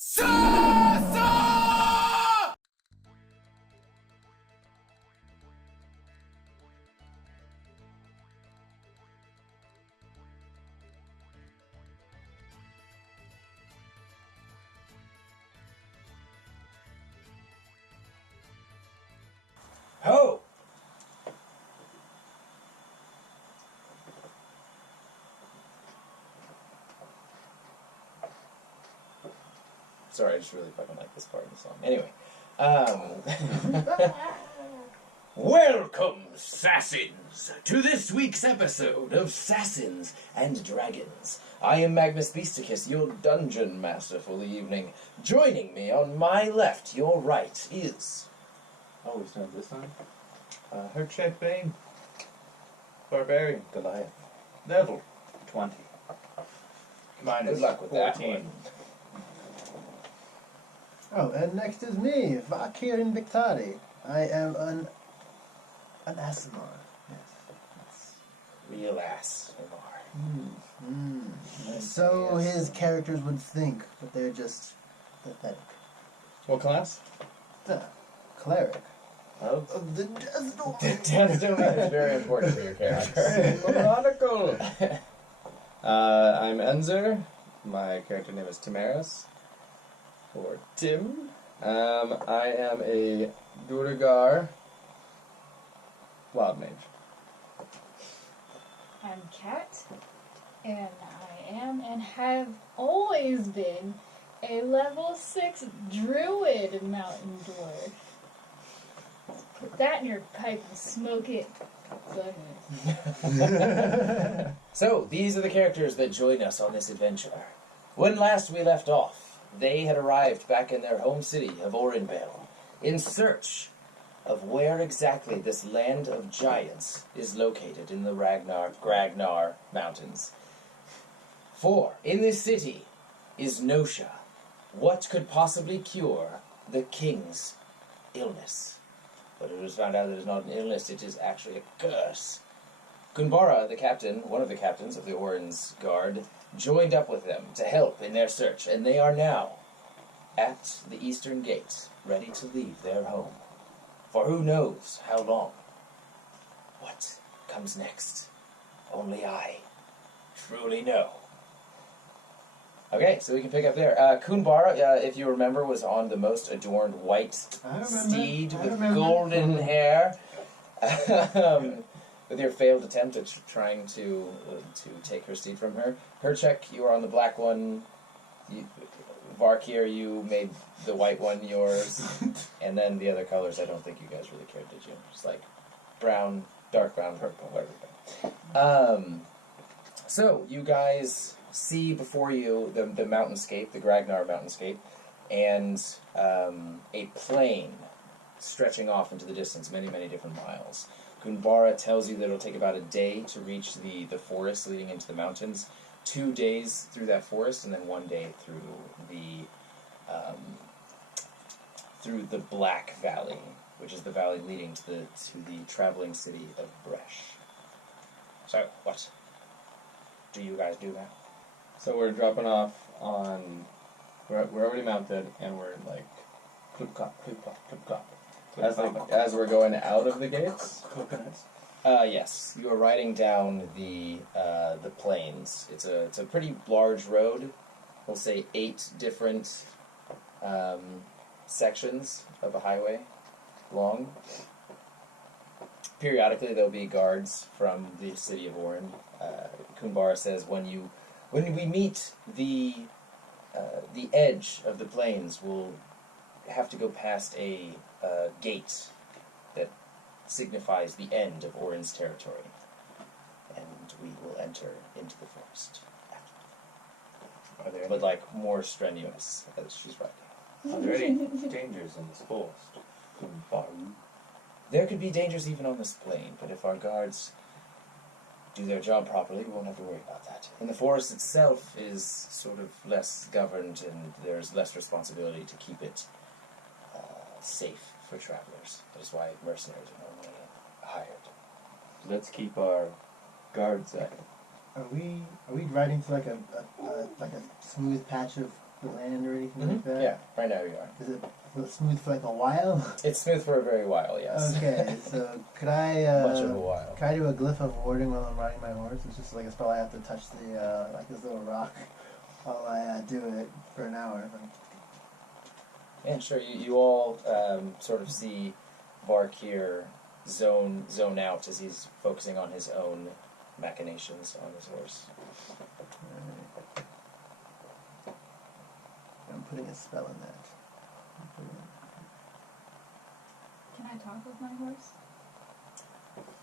SASA! Ho! Sorry, I just really fucking like this part of the song. Anyway, welcome, Sassins, to this week's episode of SASANS and Dragons. I am Magnus Beasticus, your dungeon master for the evening. Joining me on my left, your right, is... Oh, we started this time? Hercheck Bane. Barbarian. Goliath. Level 20. Good luck with 14. that one. Oh, and next is me, Invictarii. I am an Aasimar. Yes. Real ass. So his characters would think, but they're just pathetic. What class? The Cleric. Oh. Of the Death Door. The Death Dominus is very important for your character. Chronicle! I'm Enzer. My character name is Tamaris. Or Tim. I am a Duergar Wild Mage. I'm Kat, and I am and have always been a level 6 druid mountain dwarf. Put that in your pipe and smoke it. So, these are the characters that join us on this adventure. When last we left off, they had arrived back in their home city of Orenbelle in search of where exactly this land of giants is located in the Gragnar Mountains. For in this city is Nosha. What could possibly cure the king's illness? But it was found out that it's not an illness, it is actually a curse. Kunbara, the captain, one of the captains of the Oren's guard, joined up with them to help in their search, and they are now at the eastern gate, ready to leave their home. For who knows how long? What comes next? Only I truly know. Okay, so we can pick up there. Kunbara, if you remember, was on the most adorned white steed with golden hair. With your failed attempt at trying to take her steed from her. Hercheck, you were on the black one. Varkir, you made the white one yours. And then the other colors, I don't think you guys really cared, did you? Just like brown, dark brown, purple, everything. So, you guys see before you the mountainscape, the Gragnar mountainscape, and a plain stretching off into the distance, many, many different miles. Kunbara tells you that it'll take about a day to reach the forest leading into the mountains, 2 days through that forest, and then 1 day through the Black Valley, which is the valley leading to the traveling city of Bresh. So, what do you guys do now? So we're dropping off on... We're already mounted, and we're like... Clip-clop, clip-clop, clip-clop. As we're going out of the gates? Coconuts. Yes, you are riding down the plains. It's a pretty large road. We'll say 8 different sections of a highway long. Periodically, there'll be guards from the city of Oren. Kunbara says when we meet the edge of the plains, we'll have to go past a gate that signifies the end of Oren's territory, and we will enter into the forest. Are there But like more strenuous, as she's writing. Are there any dangers in this forest? There could be dangers even on this plain, but if our guards do their job properly, we won't have to worry about that. And the forest itself is sort of less governed, and there's less responsibility to keep it safe for travelers. That is why mercenaries are normally hired. Let's keep our guards at it. Are we riding through like a smooth patch of the land or anything like that? Yeah, right now you are. Is it smooth for like a while? It's smooth for a very while, yes. Okay, so could I Much of a while. can I do a glyph of warding while I'm riding my horse? It's just like a spell I have to touch the like this little rock while I do it for an hour. Yeah, sure. You all sort of see Vark here zone out as he's focusing on his own machinations on his horse. I'm putting a spell in that. Can I talk with my horse?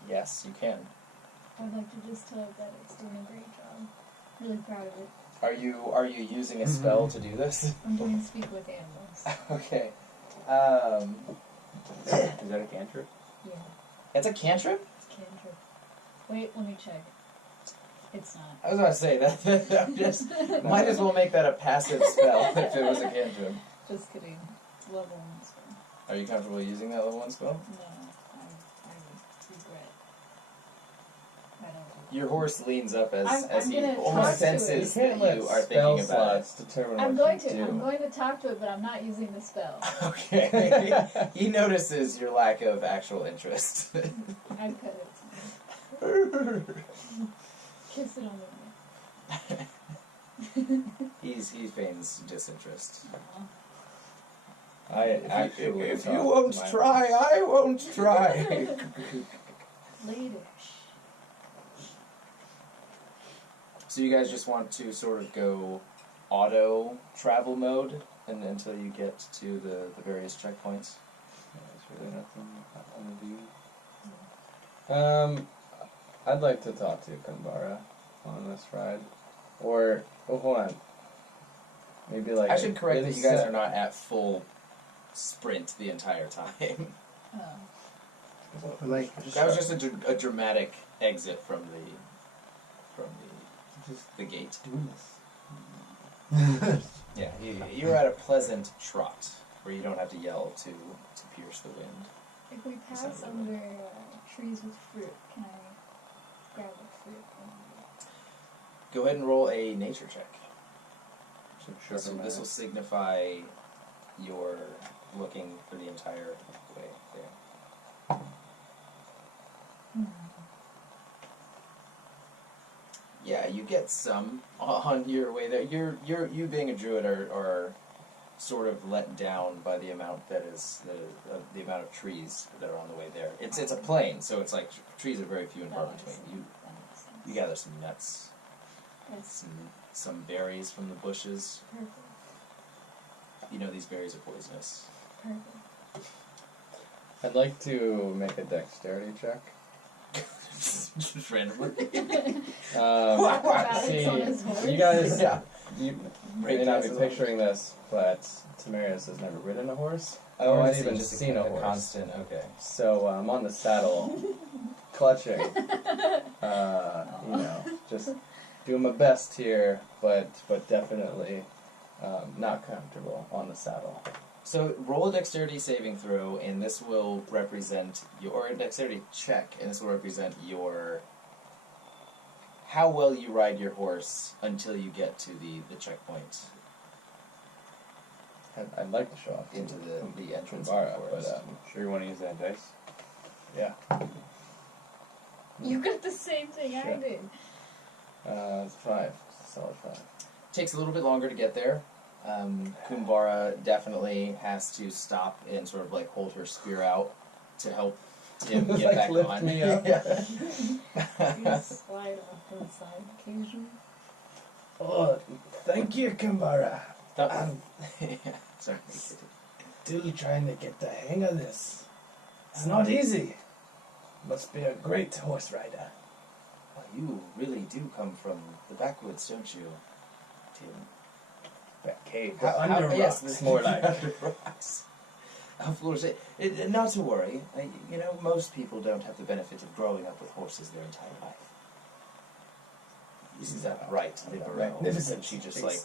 Yes, you can. I'd like to just tell it that it's doing a great job. Really proud of it. Are you using a spell to do this? I'm going to speak with animals. Okay. Is that a cantrip? Yeah, It's a cantrip? it's cantrip. Wait, let me check. It's not. I was about to say that I'm just might as well make that a passive spell if it was a cantrip. Just kidding. It's level 1 spell. Are you comfortable using that level 1 spell? No, I regret. I don't. Your horse leans up as I'm he gonna talk almost to senses You can't that let you are spell thinking about it. slots determine I'm what going you to. do. I'm going to talk to it, but I'm not using the spell. Okay. He notices your lack of actual interest. I cut it. Kiss it on the neck. He feigns disinterest. I actually If talk you to won't my try, horse. I won't try. Later. So you guys just want to sort of go auto travel mode and until you get to the various checkpoints? There's really nothing I want to do. I'd like to talk to Kunbara on this ride. Or, hold on. Maybe like... I should correct that you guys inset- are not at full sprint the entire time. Oh. But like That was just a dramatic exit from just the gate. doing this. Yeah, you're at a pleasant trot where you don't have to yell to pierce the wind. If we pass under trees with fruit, can I grab a fruit? Go ahead and roll a nature check. Some So sugar this will mass. signify you're looking for the entire way there. Yeah, you get some on your way there. You being a druid are sort of let down by the amount that is the amount of trees that are on the way there. It's a plain, so it's like trees are very few and far between. You gather some nuts, Yes. some berries from the bushes. Perfect. You know these berries are poisonous. Perfect. I'd like to make a dexterity check. Just randomly. Acrobatics See, on his horse. you guys, Yeah. you Break may not be dances. picturing this, but Tamarius has never ridden a horse. Oh, Or I has see. even Just seen a horse. constant. Okay. So I'm on the saddle, clutching. Just doing my best here, but definitely not comfortable on the saddle. So roll a dexterity saving throw, and this will represent or a dexterity check, and this will represent your how well you ride your horse until you get to the checkpoint I'd like to show off into the entrance of Kunbara, the forest. but sure you want to use that dice? Yeah. You got the same thing I Sure. did. It's 5. It's a solid 5. Takes a little bit longer to get there. Kunbara definitely has to stop and sort of like hold her spear out to help him get Like back lift on. me up. Yeah. You slide off to the side occasionally. Oh, thank you, Kunbara. Sorry. Still trying to get the hang of this. It's not easy. Must be a great horse rider. Well, you really do come from the backwoods, don't you, Tim? That cave. How- yes, It's more like. Under rocks. How foolish. Not to worry. Most people don't have the benefit of growing up with horses their entire life. Isn't that right, Libero? Magnificent. She just like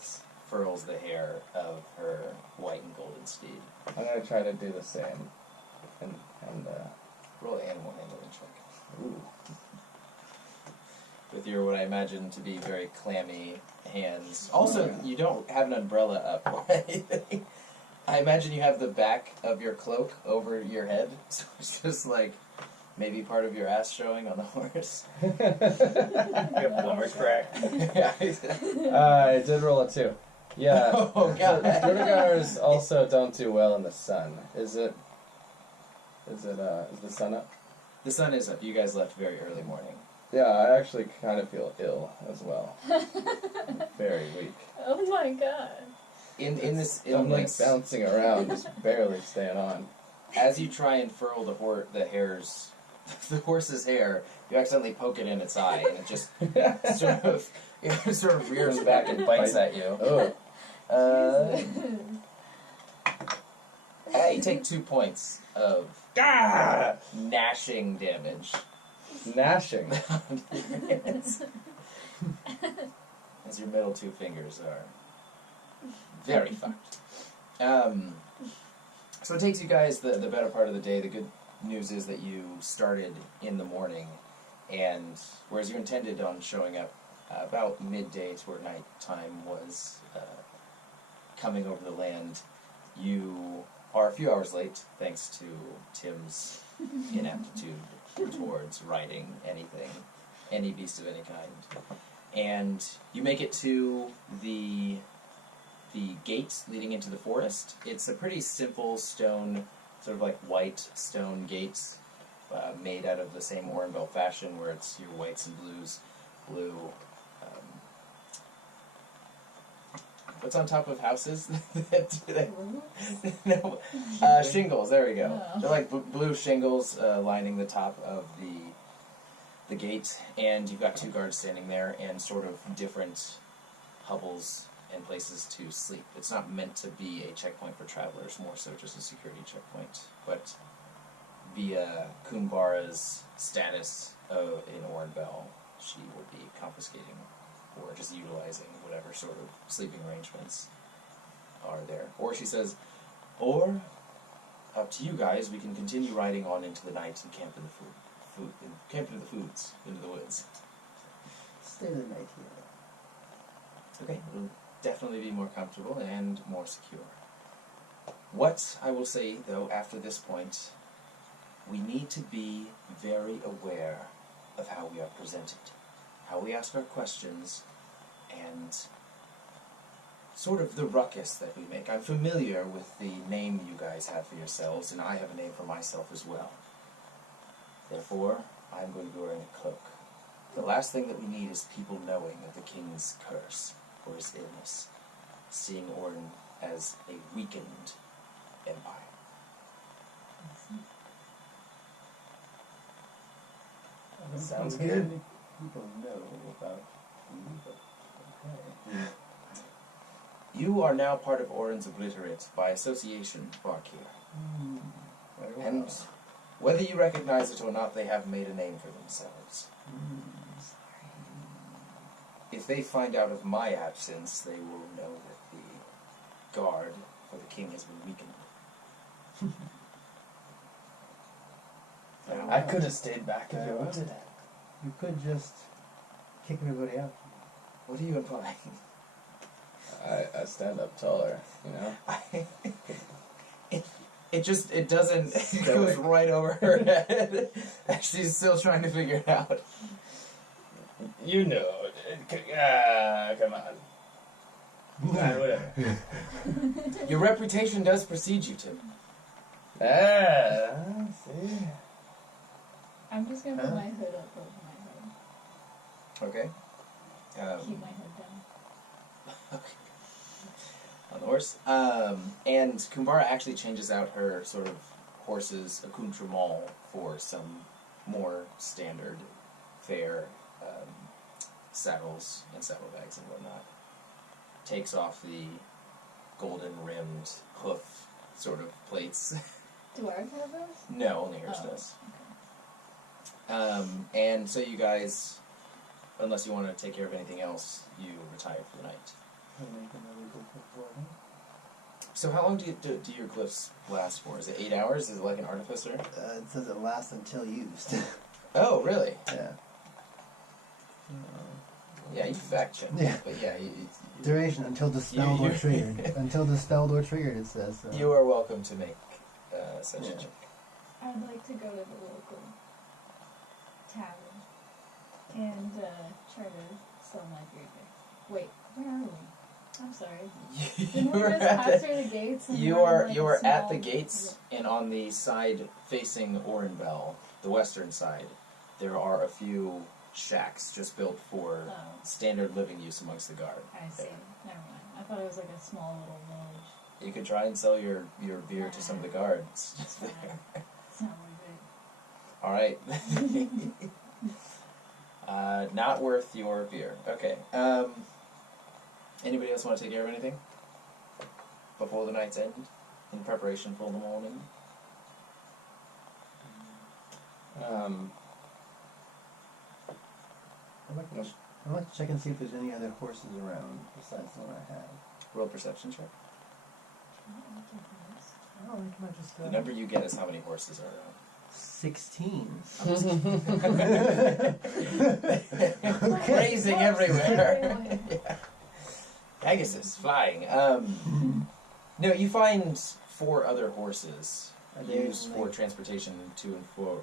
furls the hair of her white and golden steed. I'm gonna try to do the same. And Roll an animal handling check. ooh. with your what I imagine to be very clammy hands. Also, you don't have an umbrella up or anything. I imagine you have the back of your cloak over your head, so it's just like maybe part of your ass showing on the horse. Good plumber crack. Yeah. I did roll a 2. Yeah. Oh god. Durgars also don't do well in the sun. Is the sun up? The sun is up. You guys left very early morning. Yeah, I actually kind of feel ill as well. Very weak. Oh my god. In this I'm like illness, bouncing around, just barely staying on. as you try and furl the horse's hair, you accidentally poke it in its eye, and it just sort of rears back and bites at you. Oh, You take 2 points of gnashing damage. gnashing. As your middle 2 fingers are very fucked. So it takes you guys the better part of the day. The good news is that you started in the morning, and whereas you intended on showing up about midday to where nighttime was coming over the land, you are a few hours late thanks to Tim's inaptitude towards riding anything, any beast of any kind. And you make it to the gate leading into the forest. It's a pretty simple stone, sort of like white stone gate, made out of the same Orenbelle fashion, where it's your whites and blues, blue. What's on top of houses? No, shingles. There we go. Oh. They're like blue shingles lining the top of the gate, and you've got 2 guards standing there, and sort of different hovels and places to sleep. It's not meant to be a checkpoint for travelers, more so just a security checkpoint. But via Kunbara's status in Orenbelle, she will be confiscating or just utilizing whatever sort of sleeping arrangements are there. Or she says, or up to you guys, we can continue riding on into the night and camp in the woods. Stay the night here. Okay, it'll definitely be more comfortable and more secure. What I will say, though, after this point, we need to be very aware of how we are presented, how we ask our questions, and sort of the ruckus that we make. I'm familiar with the name you guys have for yourselves, and I have a name for myself as well. Therefore, I'm going to be wearing a cloak. The last thing that we need is people knowing of the king's curse or his illness, seeing Oren as a weakened empire. Sounds good. People know about you, but okay. You are now part of Oren's Obliterate by association, Barkir. Very well. And whether you recognize it or not, they have made a name for themselves. If they find out of my absence, they will know that the guard for the king has been weakened. I could have stayed back if you wanted. You could just kick everybody out. What are you implying? I stand up taller, you know? It doesn't, it goes right over her head. She's still trying to figure it out. You know. Come on. Whatever. Your reputation does precede you, Tim. See? I'm just gonna put my hood up over my Okay. head. Keep my head down. Okay. On the horse. And Kunbara actually changes out her sort of horse's accoutrement for some more standard fare saddles and saddlebags and whatnot. Takes off the golden rimmed hoof sort of plates. Do ours have those? No, only hers Oh, does. And so you guys, unless you want to take care of anything else, you retire for the night. I'll make another good before. So how long do your glyphs last for? Is it 8 hours? Is it like an artificer? It says it lasts until used. Oh, really? Yeah. Yeah, you fact checked. Yeah. But yeah, Duration until dispelled or triggered. Until dispelled or triggered, it says. So. you are welcome to make such a check. I'd like to go to the local tavern and try to sell my beer there. Wait, where are we? I'm sorry. Didn't we just pass through the gates? And You we're in, are like, you a are at small- the gates, and on the side facing Orenbelle, the western side, there are a few shacks just built for Oh, standard living use amongst the guard. I see. Never mind. I thought it was like a small little village. You could try and sell your beer to some of the guards. It's fine. It's not worth All right. Not worth your beer. Okay. Anybody else want to take care of anything before the night's end, in preparation for the morning? I'd like to check and see if there's any other horses around besides the one I have. Roll perception check. it. Oh, I might just The number you get is how many horses are around. 16. Grazing everywhere. Yeah. Pegasus flying. No, you find 4 other horses Are they used for like- transportation to and fro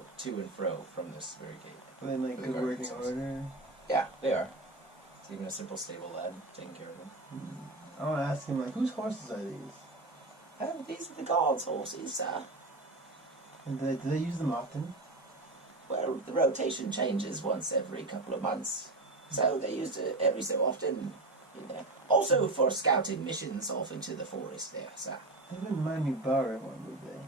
from this very gate. Are they in like The good guard working horses. order? Yeah, they are. It's even a simple stable lad taking care of them. I want to ask him, like, whose horses are these? These are the guards' horses, sir. And do they use them often? Well, the rotation changes once every couple of months, so they use it every so often. You know. Also for scouting missions off into the forest there, sir. They wouldn't mind me borrowing one, would they?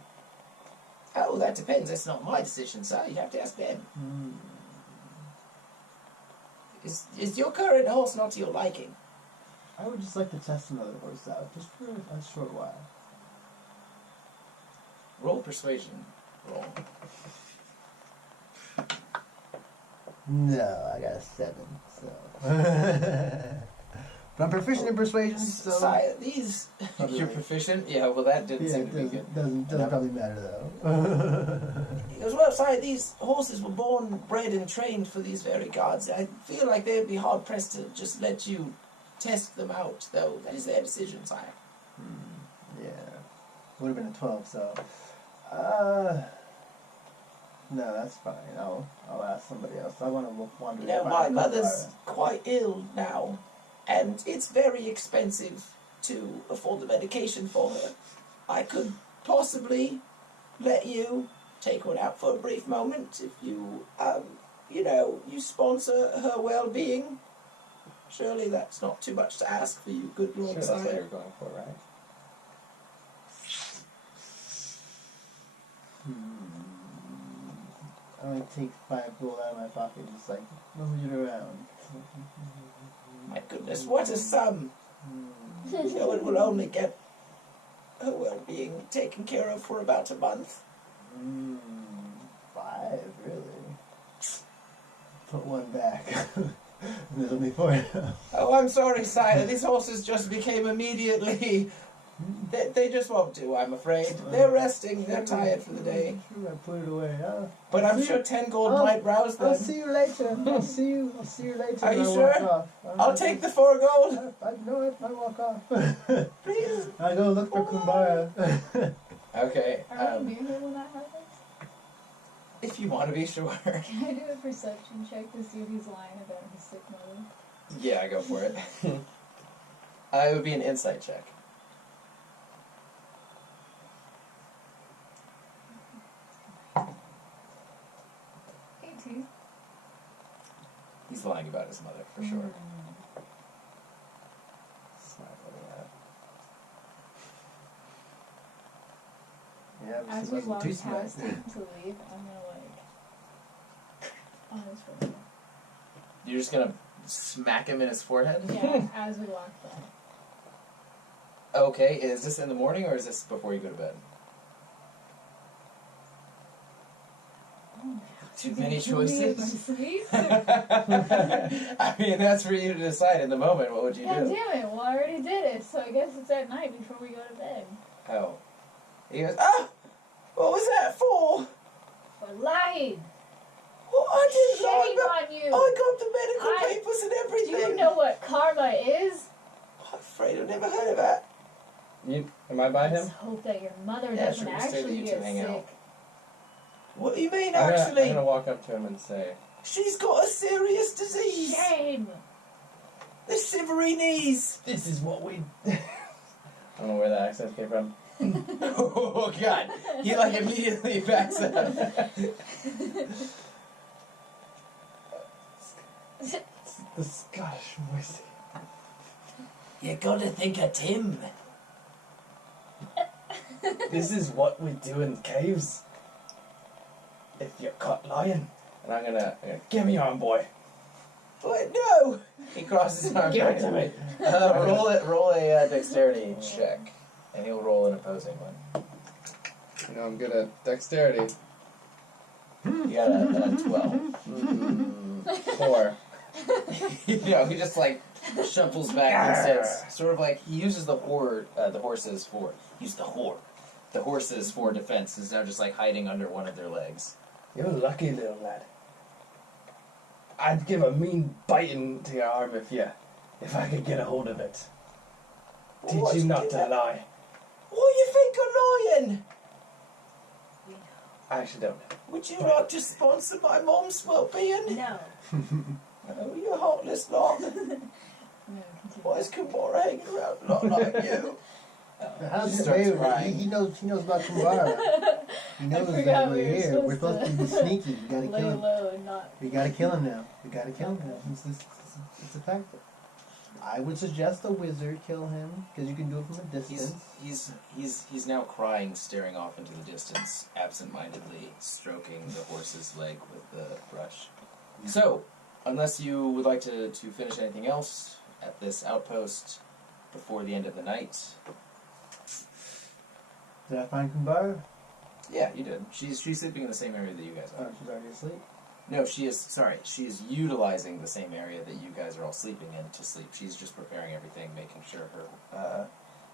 Oh, that depends. That's not my decision, sir. You have to ask them. Is your current horse not to your liking? I would just like to test another horse out, just for a short while. Roll persuasion. Roll. No, I got a 7, so. But I'm proficient in persuasion, so. Sire, these. Probably You're right. proficient? Yeah, well, that didn't Yeah, seem it to be good. doesn't probably matter though. As well, sire, these horses were born, bred, and trained for these very guards. I feel like they'd be hard pressed to just let you test them out, though. That is their decision, sire. Yeah. Would have been a 12, so. No, that's fine. I'll ask somebody else. I want to wander. You know, by my the mother's Kunbara. quite ill now, and it's very expensive to afford the medication for her. I could possibly let you take one out for a brief moment if you, you sponsor her well-being. Surely that's not too much to ask for you, good Sure, Lord that's what Sire. you're going for, right? I only take 5 gold out of my pocket, just like move it around. My goodness, what a sum! You know, it will only get her well-being taken care of for about a month. 5, really? Put one back. There's only 4 now. Oh, I'm sorry, sire. These horses just became immediately... They just won't do, I'm afraid. They're resting. They're tired for the day. Sure, I put it away. But I'm sure 10 gold Oh, might rouse them. I'll see you later. I'll see you later. Are you when I sure? walk off. I'll take the 4 gold. I know it. I walk off. Please. I go look for Kunbara. Okay. Are we near her when that happens? If you want to be sure. Can I do a perception check to see if he's lying about his sick mother? Yeah, go for it. It would be an insight check. 18. He's lying about his mother, for sure. Smart little lad. Yeah, As he we wasn't walk too smart. past him to leave, I'm gonna on his forehead. You're just gonna smack him in his forehead? Yeah, as we walk by. Okay, is this in the morning or is this before you go to bed? Too many choices? I mean, that's for you to decide in the moment. What would you God do? damn it, well I already did it, so I guess it's at night before we go to bed. Oh. He goes, what was that for? For lying! What? I didn't Shame lie. on you! I got the medical papers and Do everything. you know what karma is? I'm afraid I've never heard of that. Am I by Let's him? hope that your mother Yeah, doesn't sure, we'll stay that actually you two get hang sick. out. What do you mean, I'm actually? gonna walk up to him and say, She's got a serious disease. Shame! The shivery knees. This is what we. I don't know where that accent came from. Oh, God. He, like, immediately backs up. The Scottish voice. You gotta think of Tim. This is what we do in caves. If you're caught lying, And I'm gonna give me your arm, boy. But no. He crosses his arms. Give it to me. Roll a dexterity check. And he'll roll an opposing one. I'm good at dexterity. You got a 12. 4. He just like shuffles back and says, sort of like he uses the horses for defense. Is now just like hiding under one of their legs. You're lucky, little lad. I'd give a mean biting to your arm if I could get a hold of it. Teach you not to lie. What you think of lying? I actually don't. Would you like to sponsor my mom's well-being? No. Oh, you heartless lot. No, continue. Why is Kunbara hanging around a lot like you? How's She the starts baby? crying. He knows about Kunbara. He knows forgot that we we're were here. We're supposed to be supposed sneaky. We gotta Lay kill him. low and not. We gotta kill him now. We gotta kill him now. It's a factor. I would suggest a wizard kill him because you can do it from a distance. He's now crying, staring off into the distance, absent-mindedly stroking the horse's leg with the brush. So, unless you would like to finish anything else at this outpost before the end of the night. Did I find Kunbara? Yeah, you did. She's sleeping in the same area that you guys Oh, are. she's already asleep. No, she is utilizing the same area that you guys are all sleeping in to sleep. She's just preparing everything, making sure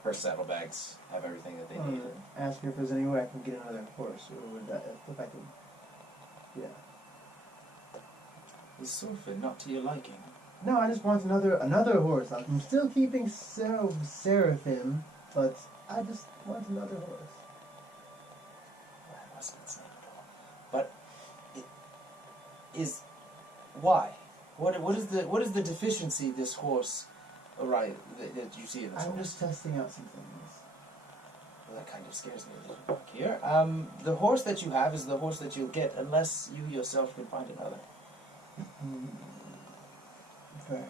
her saddlebags have everything that they need. Ask her if there's any way I can get another horse, or would that if I could? Yeah. Is Sorfa not to your liking? No, I just want another horse. I'm still keeping Seraphim, but I just want another horse. Well, that must be understandable. But why? What is the deficiency this horse that you see in this I'm horse? just testing out some things. Well, that kind of scares me a little bit here. The horse that you have is the horse that you'll get unless you yourself can find another. Very well.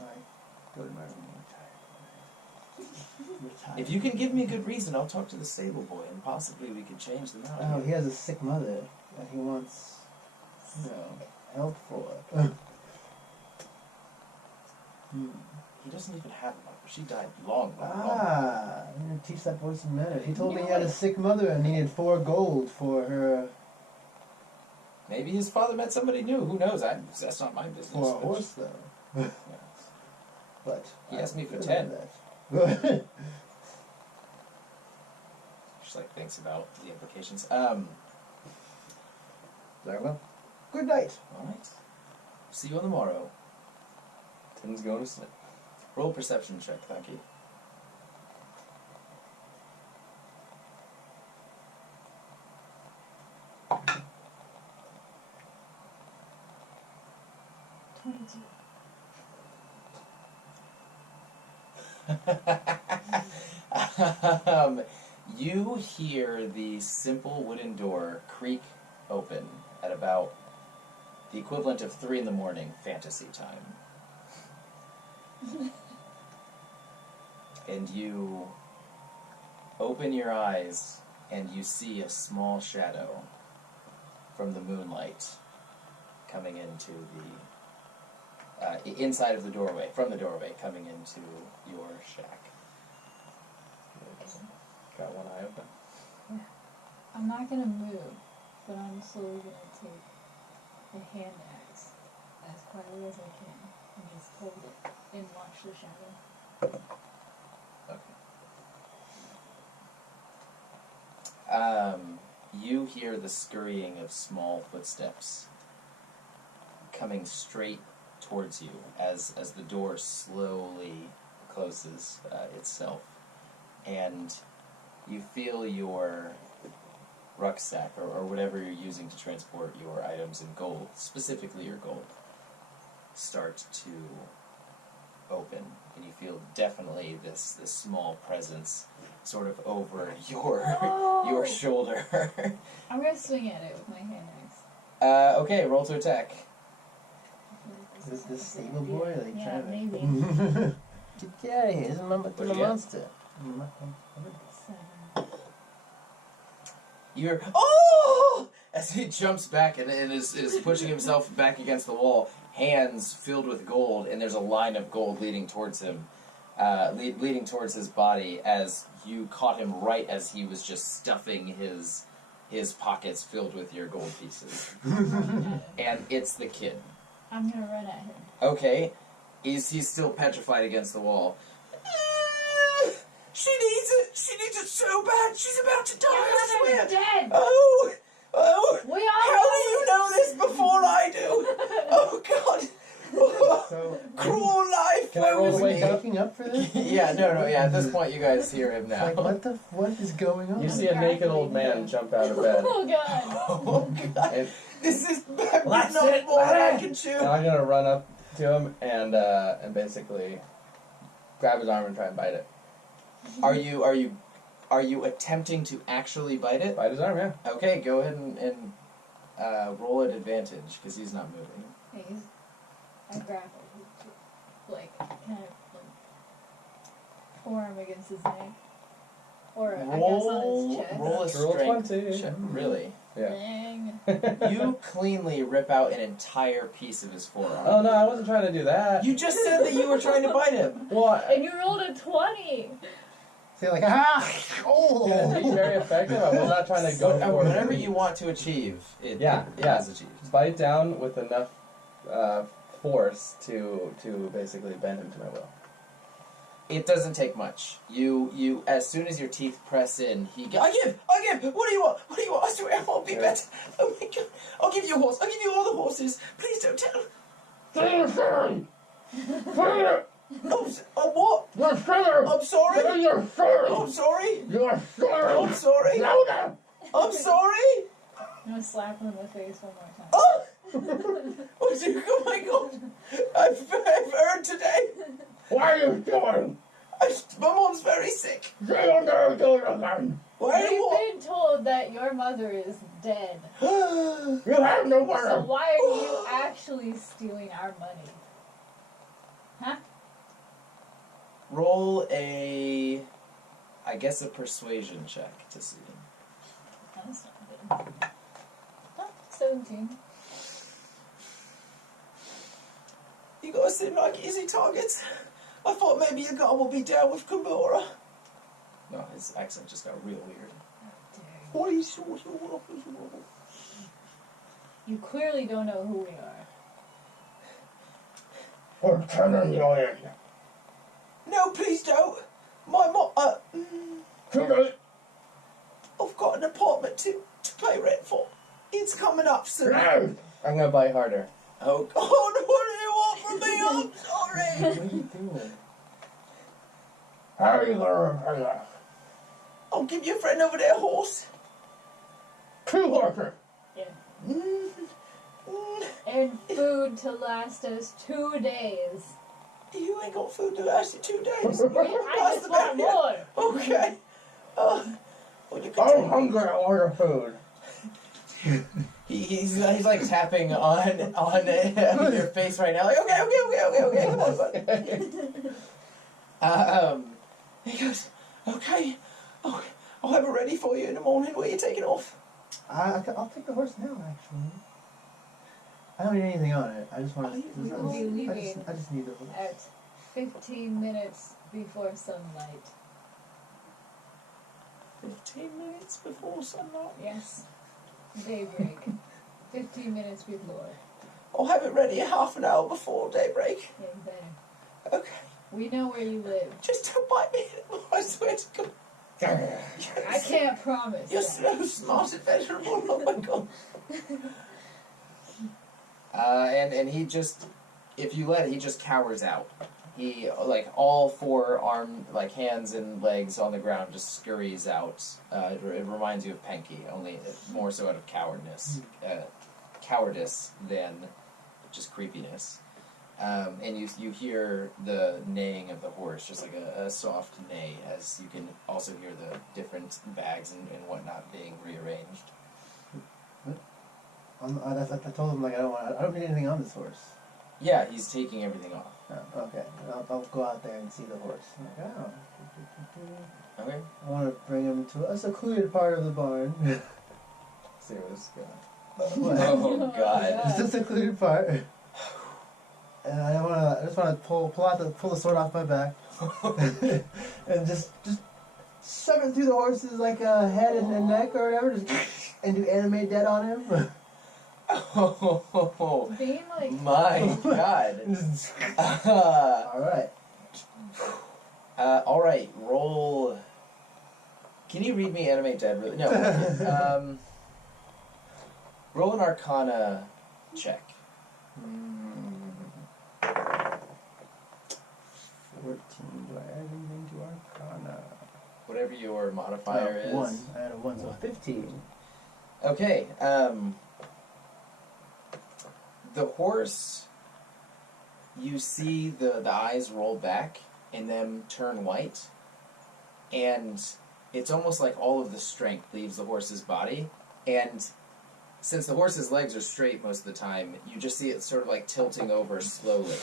I go to my room and retire. If you can give me a good reason, I'll talk to the stable boy and possibly we could change them out. Oh, he has a sick mother that he wants, help for. He doesn't even have a mother. She died long. Ah, I'm gonna teach that boy some manners. He told me he had a sick mother and needed 4 gold for her. Maybe his father met somebody new. Who knows? That's not my business. For a horse, though. Yeah. But He asked me for I 10. that. Just like thinks about the implications. Very well. Good night. All right. See you on the morrow. Tim's going to sleep. Roll a perception check, thank you. You hear the simple wooden door creak open at about the equivalent of 3 in the morning fantasy time. And you open your eyes and you see a small shadow from the moonlight coming into the inside of the doorway, from the doorway coming into your shack. Got one eye open. I'm not gonna move, but I'm slowly gonna take the hand axe as quietly as I can and just hold it and watch the shadow. Okay. you hear the scurrying of small footsteps coming straight towards you as the door slowly closes itself. And you feel your rucksack or whatever you're using to transport your items in gold, specifically your gold, start to open, and you feel definitely this small presence sort of over your shoulder. I'm gonna swing at it with my hand axe. Okay, roll to attack. Is this stable boy? Like, Yeah, trying to... maybe. Get out of here. This is a What'd you get? monster. 7. You're oh! As he jumps back and is pushing himself back against the wall, hands filled with gold, and there's a line of gold leading towards him, leading towards his body. As you caught him right as he was just stuffing his pockets filled with your gold pieces, and it's the kid. I'm gonna run at him. Okay, he's still petrified against the wall. She needs it. She needs it so bad. She's about to die. I Your swear. mother's dead. Oh. We all How do you know this before I do? Oh God. So, Cruel life. Can I roll woes to are we wake up? waking up for this? Yeah, no. Yeah, at this point, you guys hear him It's now. like, what is going on? You see a naked old man jump out of bed. Oh god. Oh God. And This is That's not it, more than I man. can chew. and I'm gonna run up to him and basically grab his arm and try and bite it. Are you attempting to actually bite it? Bite his arm, yeah. Okay, go ahead and roll at advantage because he's not moving. I grab him, like, kind of, like, forearm against his neck. Or, I guess on his chest. Roll a Roll strength 20. check. Really? Yeah. Dang. You cleanly rip out an entire piece of his forearm. Oh no, I wasn't trying to do that. You just said that you were trying to bite him. Well, And you rolled a 20! So you're like, ah! gonna be Oh! very effective. I was not trying to go for Whatever you want to achieve, it Yeah. is achieved. bite down with enough force to basically bend him to my will. It doesn't take much. You as soon as your teeth press in, I give. What do you want? I swear I won't be better. Oh my God! I'll give you a horse. I'll give you all the horses. Please don't tell. Oh what? Your feather! I'm sorry. Your feather! I'm sorry. Your feather! I'm sorry. Louder! I'm sorry. I'm gonna slap him in the face one more time. Oh! Oh my God! I've earned today. What are you doing? My mom's very sick. Say you'll never do it again! Why do you We've want? been told that your mother is dead. You have no So word! why are you actually stealing our money? Huh? Roll I guess a persuasion check to see. That's not good. Oh, 17. You guys seem like easy targets. I thought maybe your guy will be down with Kunbara. No, his accent just got real weird. What are you sort of? You clearly don't know who we are. We're turning you in. No, please don't. My mom. Too late! I've got an apartment to pay rent for. It's coming up soon. No! I'm gonna bite harder. Oh God! What do you want from me? I'm sorry. What are you doing? How are you gonna repay us? I'll give your friend over there a horse. 2 horses! Yeah. Mm, mm, And food to last us 2 days. you ain't got food to last you 2 days. I That's just the want bad- more. Okay. Well, you can I'm take. hungry, I order food. He's like tapping on your face right now. Like okay. Come on, bud. He goes, okay. I'll have it ready for you in the morning. Where you taking off? I'll take the horse now, actually. I don't need anything on it. I just want to. We will be leaving I just need the horse. at 15 minutes before sunlight. 15 minutes before sunlight. Yes. Daybreak. 15 minutes before. I'll have it ready a half an hour before daybreak. Getting better. Okay. We know where you live. Just don't bite me anymore. I swear to God. I can't promise. You're so smart and venerable. Oh my god. And he just, if you let it, he just cowers out. He, like, all four hands and legs on the ground just scurries out. It reminds you of Penky, only more so out of cowardice than just creepiness. And you hear the neighing of the horse, just like a soft neigh, as you can also hear the different bags and whatnot being rearranged. I told him, like, I don't need anything on this horse. Yeah, he's taking everything off. Oh, okay. I'll go out there and see the horse. I'm like, oh. Okay. I want to bring him to a secluded part of the barn. See where this is going. What? Oh god. Just a secluded part. And I just want to pull the sword off my back, and just shove it through the horse's like head and neck or whatever, and do anime dead on him. Oh Being like, my god. All right. Alright, roll. Can you read me Animate Dead? Really? No. Roll an Arcana check. 14. Do I add anything to Arcana? Whatever your modifier is. 1. I had a 1, so 15. Okay, the horse, you see the eyes roll back and then turn white, and it's almost like all of the strength leaves the horse's body, and since the horse's legs are straight most of the time, you just see it sort of like tilting over slowly.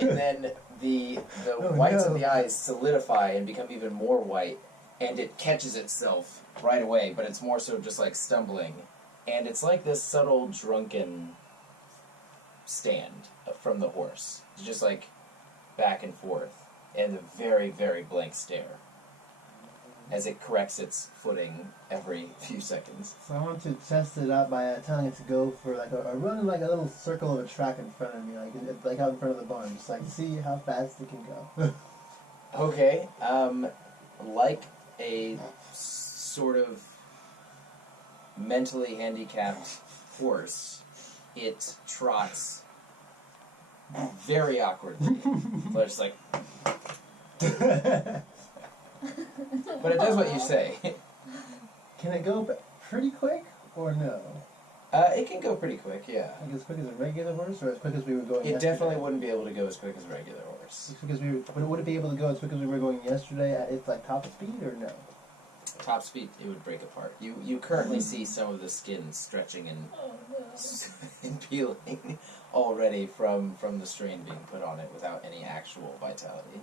And then the whites of the eyes solidify and become even more white, and it catches itself right away, but it's more so just like stumbling. And it's like this subtle drunken stand from the horse. It's just like back and forth, and a very, very blank stare as it corrects its footing every few seconds. So I want to test it out by telling it to go for like a run in like a little circle of a track in front of me, like out in front of the barn, just like see how fast it can go. Okay, like a sort of mentally handicapped horse, it trots very awkwardly. So it's like, but it does what you say. Can it go pretty quick or no? It can go pretty quick, yeah. Like as quick as a regular horse, or as quick as we were going It yesterday? definitely wouldn't be able to go as quick as a regular horse. As quick as we were, but would it be able to go as quick as we were going yesterday at its like top speed or no? Top speed, it would break apart. You currently see some of the skin stretching and, oh no. and peeling already from the strain being put on it without any actual vitality.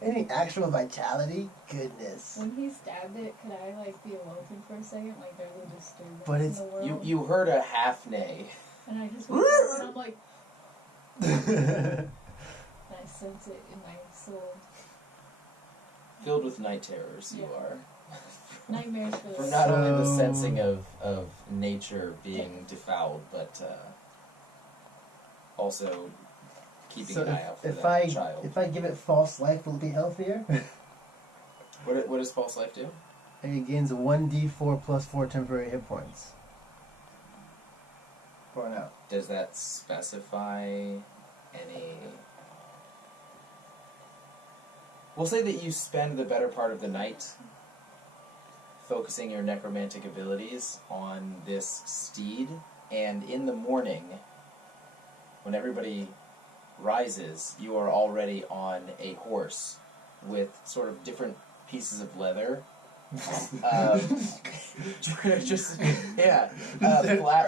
Any actual vitality? Goodness. When he stabbed it, could I like be awoken for a second? Like there's a disturbance But in it's- the world. You heard a half neigh. And I just went through and I'm like, and I sense it in my soul. Filled with night terrors, you Yeah. are. Nightmares for For the not only the So- sensing of nature being defouled, but also keeping So an eye out for if that child. if I give it false life, will it be healthier? What does false life do? It gains 1d4 plus 4 temporary hit points. For now. Does that specify any... We'll say that you spend the better part of the night focusing your necromantic abilities on this steed, and in the morning, when everybody rises, you are already on a horse with sort of different pieces of leather. Just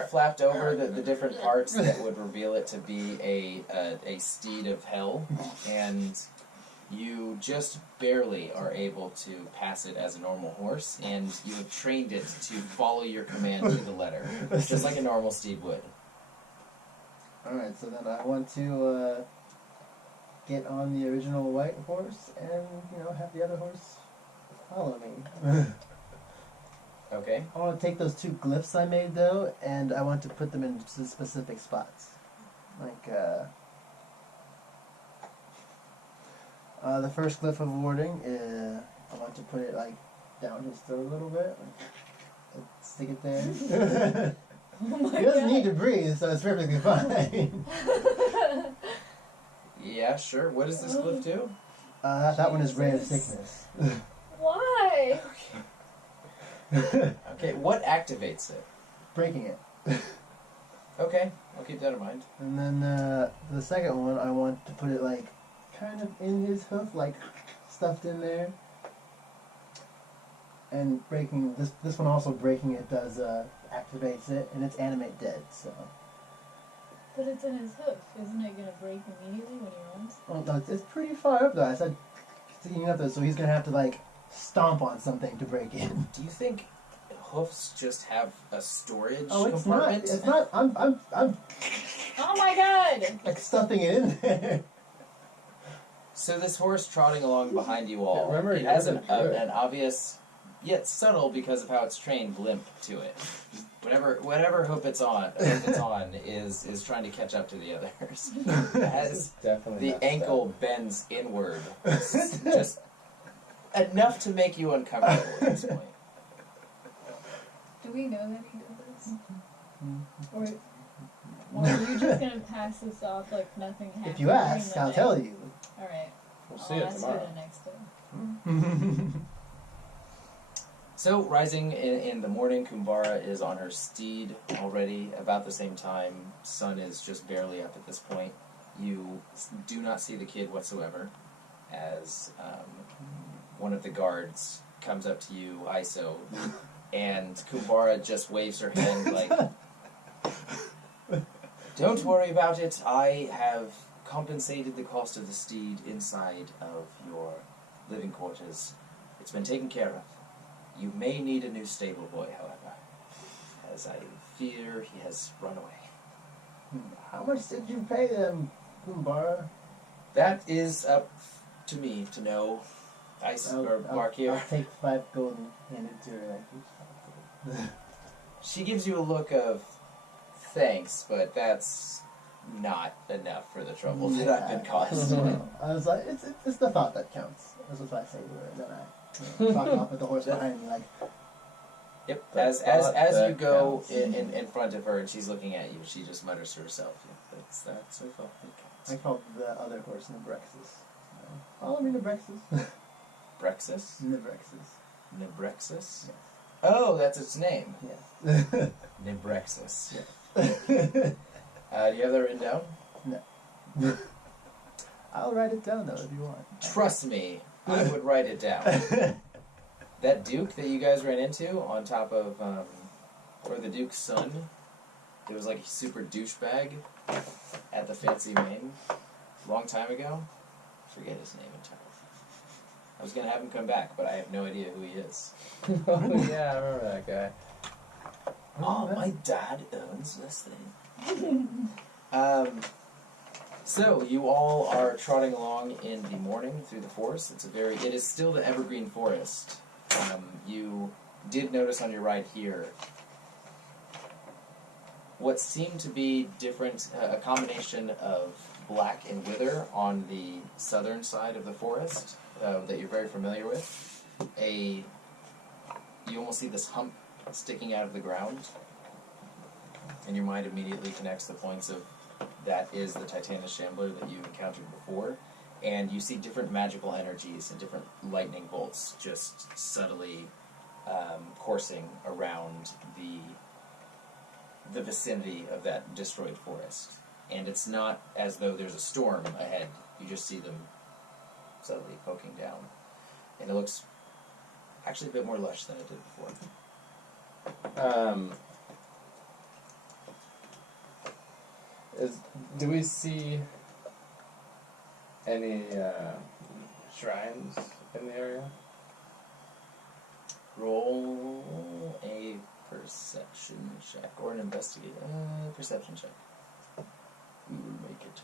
flapped over the different parts that would reveal it to be a steed of hell, and you just barely are able to pass it as a normal horse, and you have trained it to follow your command to the letter, just like a normal steed would. Alright, so then I want to get on the original white horse and, have the other horse follow me. Okay. I want to take those 2 glyphs I made, though, and I want to put them in specific spots. Like, The first glyph of warding is I want to put it like down his throat a little bit. Like, stick it there. Oh my He doesn't God. need to breathe, so it's perfectly fine. Yeah, sure. What does this glyph do? That one is ray of Jesus. sickness. Why? Okay, what activates it? Breaking it. Okay, I'll keep that in mind. And then the second one, I want to put it like kind of in his hoof, like stuffed in there. And breaking this one also breaking it does activates it, and it's animate dead. So But it's in his hoof. Isn't it gonna break immediately when he runs? oh no, it's pretty far up though. I said sticking up there, so he's gonna have to like stomp on something to break it. Do you think hoofs just have a storage Oh, it's not. compartment? It's not. I'm Oh my God! like stuffing it in there. So this horse trotting along behind you all, Yeah, remember, it has you're the an obvious, yet subtle because of how it's trained, limp to it. Whatever hoof it's on is trying to catch up to the others. As Definitely the not ankle bends inward, just enough to make you uncomfortable at this point. Do we know that he does this? Or are you just gonna pass this off like nothing happened? If you ask, I'll tell you. Alright. We'll see I'll it ask tomorrow. you the next day. So, rising in the morning, Kunbara is on her steed already. About the same time, sun is just barely up at this point. You do not see the kid whatsoever, as one of the guards comes up to you, ISO, and Kunbara just waves her hand like, "Don't worry about it. I have compensated the cost of the steed inside of your living quarters. It's been taken care of. You may need a new stable boy, however, as I fear he has run away." How much did you pay them, Kumbara? That is up to me to know. Or Barkir. I'll take 5 gold and hand it to her. Like, She gives you a look of thanks, but that's not enough for the trouble that I've been caused. I was like, it's the thought that counts. That's what I say to her. And then I talk off with the horse behind me, like, Yep. The As thought you go counts. in front of her and she's looking at you, she just mutters to herself, "Yep, that's a thought that I counts." called the other horse Nebrexis. Follow me, Nebrexis. Brexis? Nebrexis. Nebrexis? Yes. Oh, that's its name. Yes. Nebrexis. Do you have that written down? I'll write it down though if you want. Trust me, I would write it down. That Duke that you guys ran into on top of, or the Duke's son, it was like a super douchebag at the Fancy Main a long time ago. Forget his name entirely. I was going to have him come back, but I have no idea who he is. Oh yeah, I remember that guy. Oh, my dad owns this thing. So you all are trotting along in the morning through the forest. It is still the evergreen forest. You did notice on your ride here what seemed to be different, a combination of black and wither on the southern side of the forest that you're very familiar with. You almost see this hump sticking out of the ground, and your mind immediately connects the points of that is the Titanus Shambler that you encountered before, and you see different magical energies and different lightning bolts just subtly coursing around the vicinity of that destroyed forest. And it's not as though there's a storm ahead, you just see them subtly poking down. And it looks actually a bit more lush than it did before. Do we see any shrines in the area? Roll a perception check or an investigate perception check. We will make it.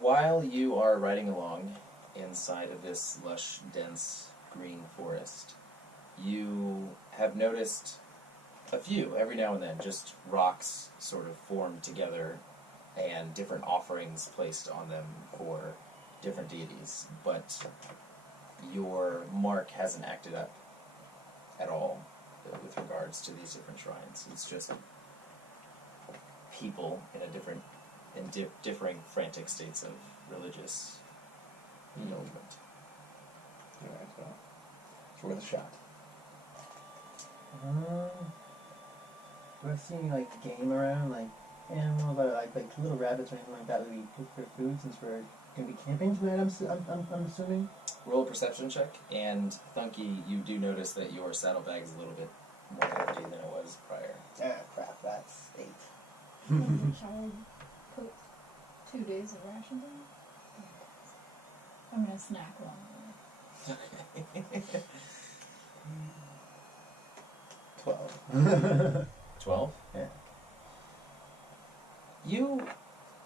While you are riding along inside of this lush, dense green forest, you have noticed a few, every now and then, just rocks sort of formed together and different offerings placed on them for different deities, but your mark hasn't acted up at all with regards to these different shrines. It's just people in a differing frantic states of religious indulgence. Alright, well, it's worth a shot. Do I see any like game around, like animals, like little rabbits or anything like that we cook for food since we're gonna be camping tonight? I'm assuming. Roll a perception check, and Thunky, you do notice that your saddlebag is a little bit more empty than it was prior. Ah, crap. That's 8. Shall I put 2 days of rations in? I'm gonna snack along the way. 12. 12? Yeah.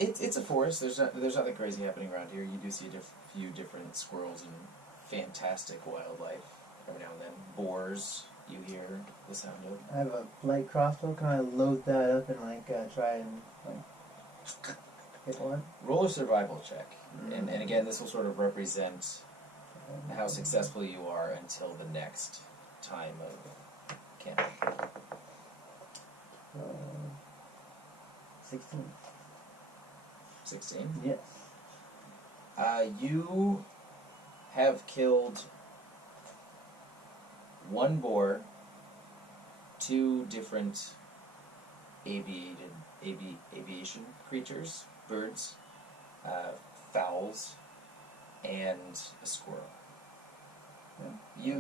It's a forest. There's nothing crazy happening around here. You do see a few different squirrels and fantastic wildlife every now and then. Boars, you hear the sound of. I have a light crossbow. Can I load that up and try and hit one? Roll a survival check, and again, this will sort of represent how successful you are until the next time of camping. 16. 16. Yes. You have killed 1 boar, 2 different aviation creatures, birds, fowls, and a squirrel. Yeah.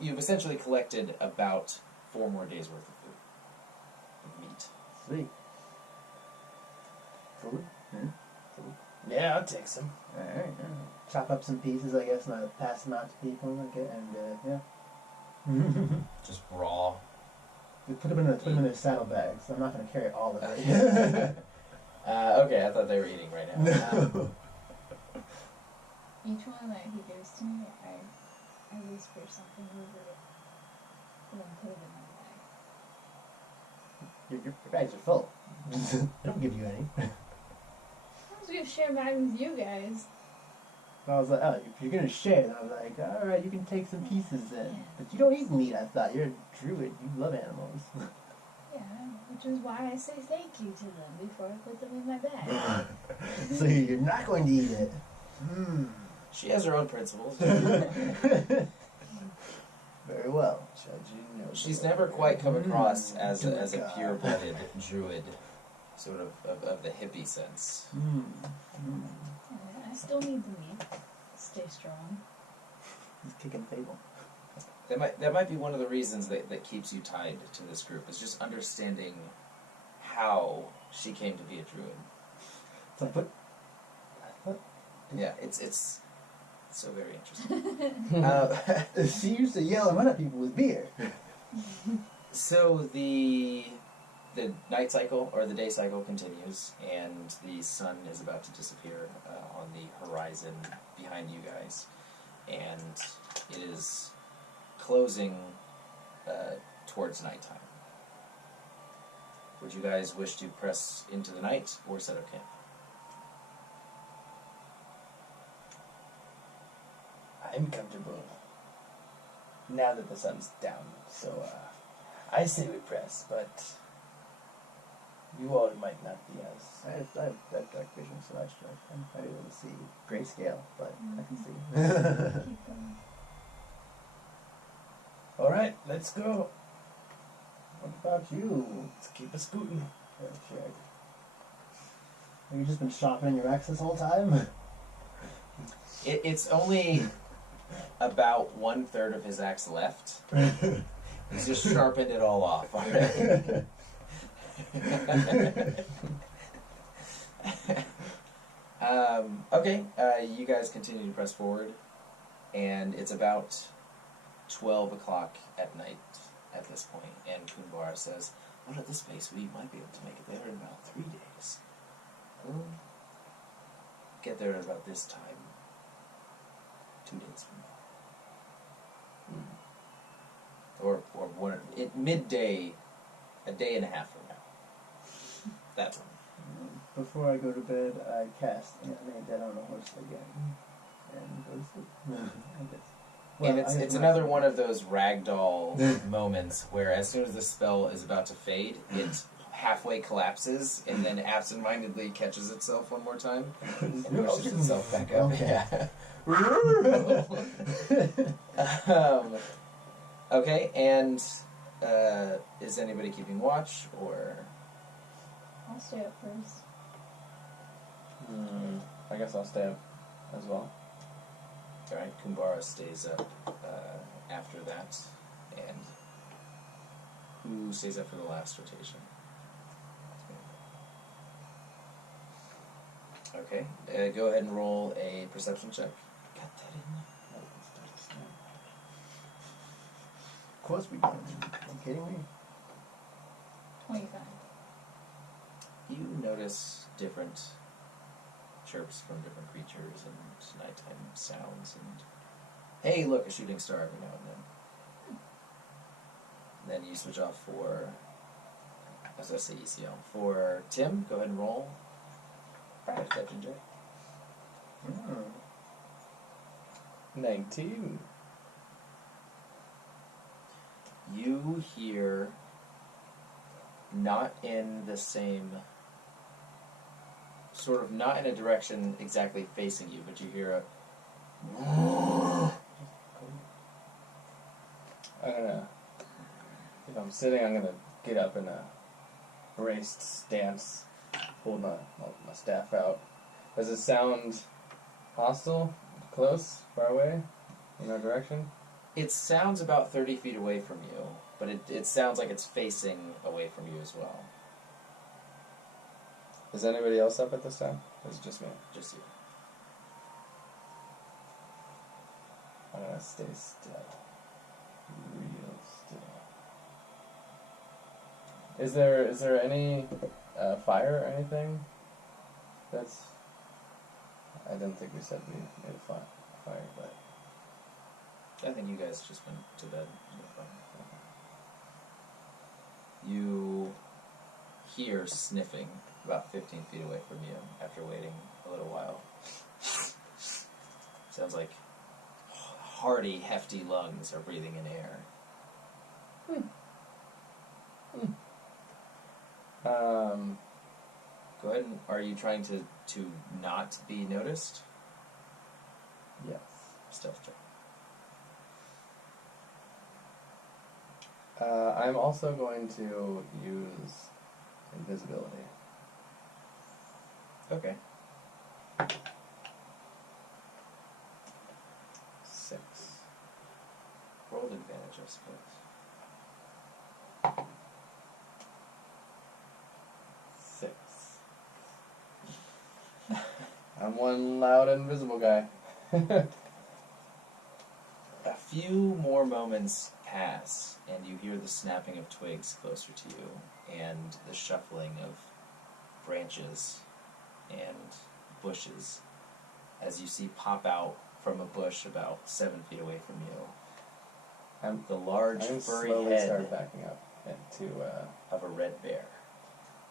You've essentially collected about 4 more days worth of food, of meat. Sweet. Food? Yeah, I'll take some. Alright. Chop up some pieces, I guess, and I'll pass them out to people. Yeah. Just raw. We put them in their saddlebags. I'm not going to carry all of it. Okay, I thought they were eating right now. Each one that he gives to me, I whisper something over it. And then put it in my bag. Your bags are full. I don't give you any. I was gonna share mine with you guys. I was like, oh, if you're going to share, then I was like, alright, you can take some pieces then. But you don't eat meat, I thought. You're a druid. You love animals. Yeah, which is why I say thank you to them before I put them in my bag. So you're not going to eat it. She has her own principles. Very well. Judging no. She's never quite come across as a pure-blooded druid, sort of the hippie sense. I still need the meat. Stay strong. He's kicking the table. That might be one of the reasons that keeps you tied to this group, is just understanding how she came to be a druid. So Yeah, it's so very interesting. she used to yell and run at people with beer. So the night cycle, or the day cycle, continues, and the sun is about to disappear on the horizon behind you guys, and it is closing towards nighttime. Would you guys wish to press into the night or set up camp? I'm comfortable now that the sun's down, so I say we press, but you all might not be as... I have that dark vision, so I'm not able to see grayscale, but I can see. Keep going. Alright, let's go. What about you? Let's keep it scooting. Hercheck? Have you just been sharpening your axe this whole time? It's only about 1/3 of his axe left. He's just sharpened it all off already. Okay, you guys continue to press forward, and it's about 12 o'clock at night at this point, and Kunbara says, well, at this pace, we might be able to make it there in about 3 days. We'll get there at about this time 2 days from or one, midday, a day and a half from now. That's Before I go to bed, I cast Animate Dead on a Horse again. And go to sleep. I guess. and I guess it's when another I- one of those ragdoll moments where as soon as the spell is about to fade, it halfway collapses and then absentmindedly catches itself one more time and pushes itself back up. Okay. Yeah. Okay, and is anybody keeping watch or? I'll stay up first. I guess I'll stay up as well. All right, Kunbara stays up after that, and who stays up for the last rotation? Okay, go ahead and roll a perception check. Got that in there. Of course we can. Are you kidding me? 25. You notice different chirps from different creatures and nighttime sounds, and hey, look, a shooting star every now and then. Then you switch off for, as I say, ECL. For Tim, go ahead and roll. Perception check. 19. You hear, not in the same, sort of not in a direction exactly facing you, but you hear a If I'm sitting, I'm gonna get up in a braced stance, hold my staff out. Does it sound hostile? Close? Far away? In our direction? It sounds about 30 feet away from you, but it sounds like it's facing away from you as well. Is anybody else up at this time? Or is it just me? Just you. I'm gonna stay still. Real still. Is there any fire or anything? That's. I didn't think we said we made a fire, but. I think you guys just went to bed. You hear sniffing about 15 feet away from you after waiting a little while. Sounds like hearty, hefty lungs are breathing in air. Go ahead and, are you trying to not be noticed? Yes. Stealth check. I'm also going to use invisibility. Okay. 6. Roll advantage, I suppose. 6. I'm one loud invisible guy. A few more moments pass, and you hear the snapping of twigs closer to you, and the shuffling of branches and bushes as you see pop out from a bush about 7 feet away from you. I'm The large I'm furry slowly head start backing up into. of a red bear.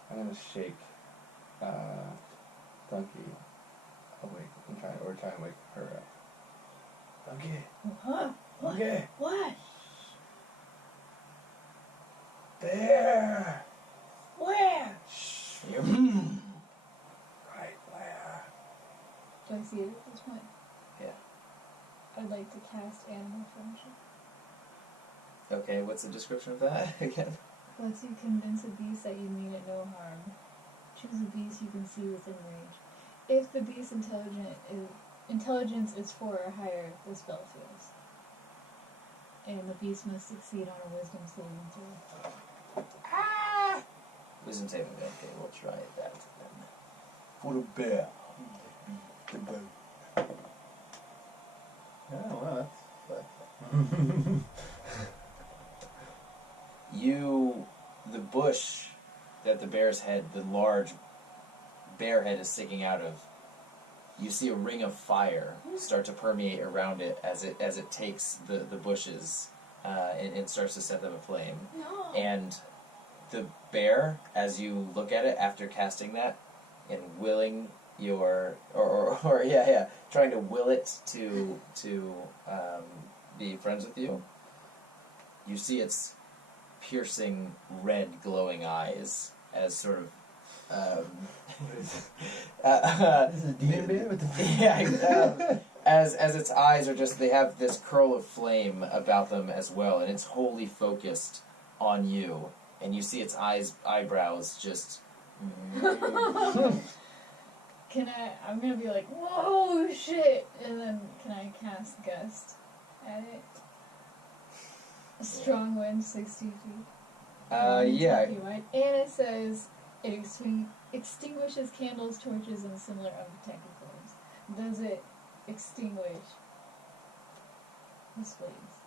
I'm gonna shake Donkey awake and try and wake her up. Donkey, Huh? What? Donkey, What? there. Where? Right where? Do I see it at this point? Yeah. I'd like to cast Animal Friendship. Okay, what's the description of that again? Lets you convince a beast that you mean it no harm. Choose a beast you can see within range. If the beast's intelligence is 4 or higher, the spell fails. And the beast must succeed on a wisdom saving throw. Wisdom saving. Okay, we'll try that then. For the bear. The bear. Oh, wow, that's The bush that the bear's head, the large bear head is sticking out of, you see a ring of fire start to permeate around it as it takes the bushes and it starts to set them aflame. No. And the bear, as you look at it after casting that and willing your trying to will it to be friends with you, you see its piercing red glowing eyes as sort of This is a demon bear with the as its eyes are just, they have this curl of flame about them as well, and it's wholly focused on you, and you see its eyebrows just Can I'm gonna be like, whoa, shit! And then can I cast Gust at it? A strong wind, 60 feet. yeah. Wide. And it says, it extinguishes candles, torches, and similar unprotected flames. Does it extinguish this flames?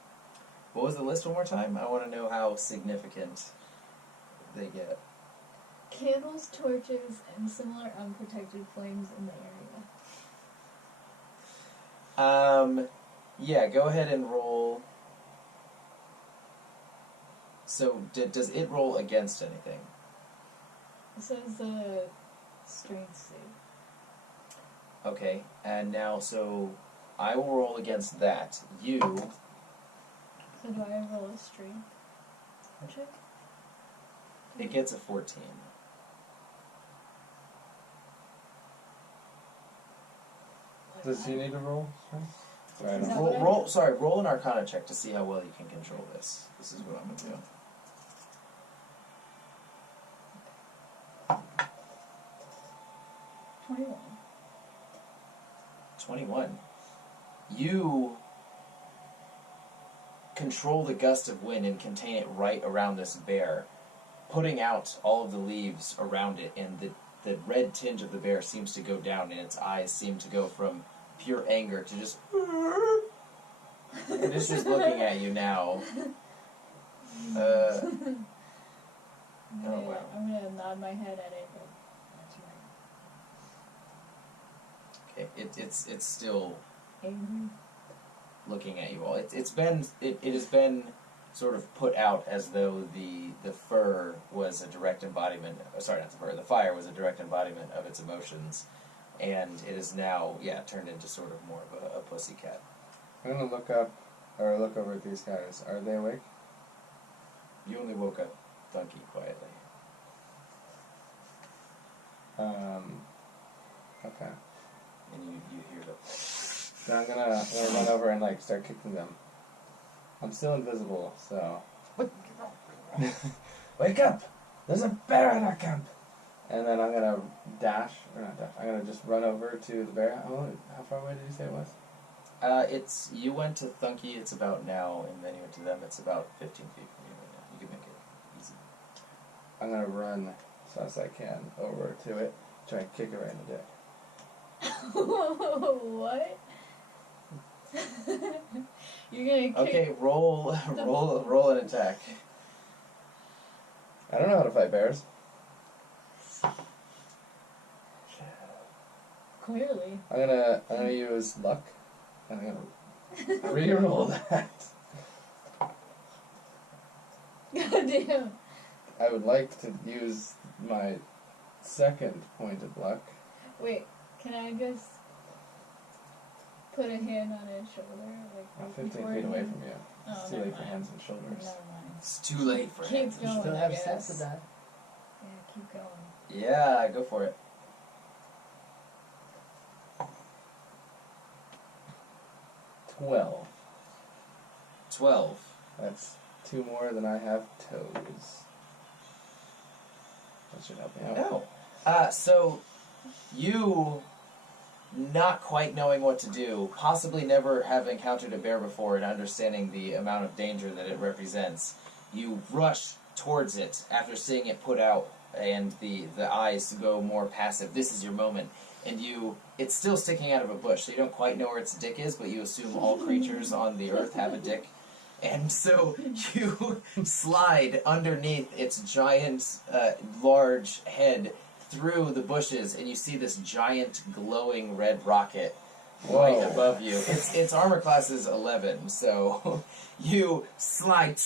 What was the list one more time? I want to know how significant they get. Candles, torches, and similar unprotected flames in the area. Yeah, go ahead and roll. So, does it roll against anything? It says the strength save. Okay, and now, so, I will roll against that. You, So do I roll a strength check? it gets a 14. Does she need to roll? Right. Is that Roll, what I roll, do? sorry, roll an Arcana check to see how well you can control this. This is what I'm going to do. $21. 21. You control the gust of wind and contain it right around this bear, putting out all of the leaves around it, and the red tinge of the bear seems to go down, and its eyes seem to go from pure anger to just... And it's just looking at you now. Oh, wow. I'm gonna nod my head at it, but that's Okay, it's still right. Angry. looking at you all. It has been sort of put out as though the fur was a direct embodiment. Sorry, not the fur. The fire was a direct embodiment of its emotions, and it is now turned into sort of more of a pussycat. I'm gonna look up, or look over at these guys. Are they awake? You only woke up Dunky quietly. Okay. And you hear the... Then I'm gonna run over and like start kicking them. I'm still invisible, so. Wake up! There's a bear in our camp! And then I'm gonna dash, or not dash. I'm gonna just run over to the bear. How far away did you say it was? You went to Thunky, it's about now, and then you went to them, it's about 15 feet from you right now. You can make it easy. I'm gonna run as fast as I can over to it, try and kick it right in the dick. What? You're gonna kick... Okay, roll an attack. I don't know how to fight bears. Clearly. I'm gonna use luck. And I'm gonna re-roll that. Goddamn. I would like to use my second point of luck. Wait, can I just put a hand on his shoulder? Like, I'm right 15 before feet away him? from you. Oh, It's too never late for mind. hands and shoulders. Never mind. It's too late for him. Keep You going, still I have guess. steps to die. Yeah, keep going. Yeah, go for it. 12. 12. That's 2 more than I have toes. That should help me out. No. So, you, not quite knowing what to do, possibly never have encountered a bear before and understanding the amount of danger that it represents, you rush towards it after seeing it put out and the eyes go more passive. This is your moment. And it's still sticking out of a bush, so you don't quite know where its dick is, but you assume all creatures on the earth have a dick. And so you slide underneath its giant, large head through the bushes, and you see this giant glowing red rocket right Whoa. above you. Its armor class is 11, so you slide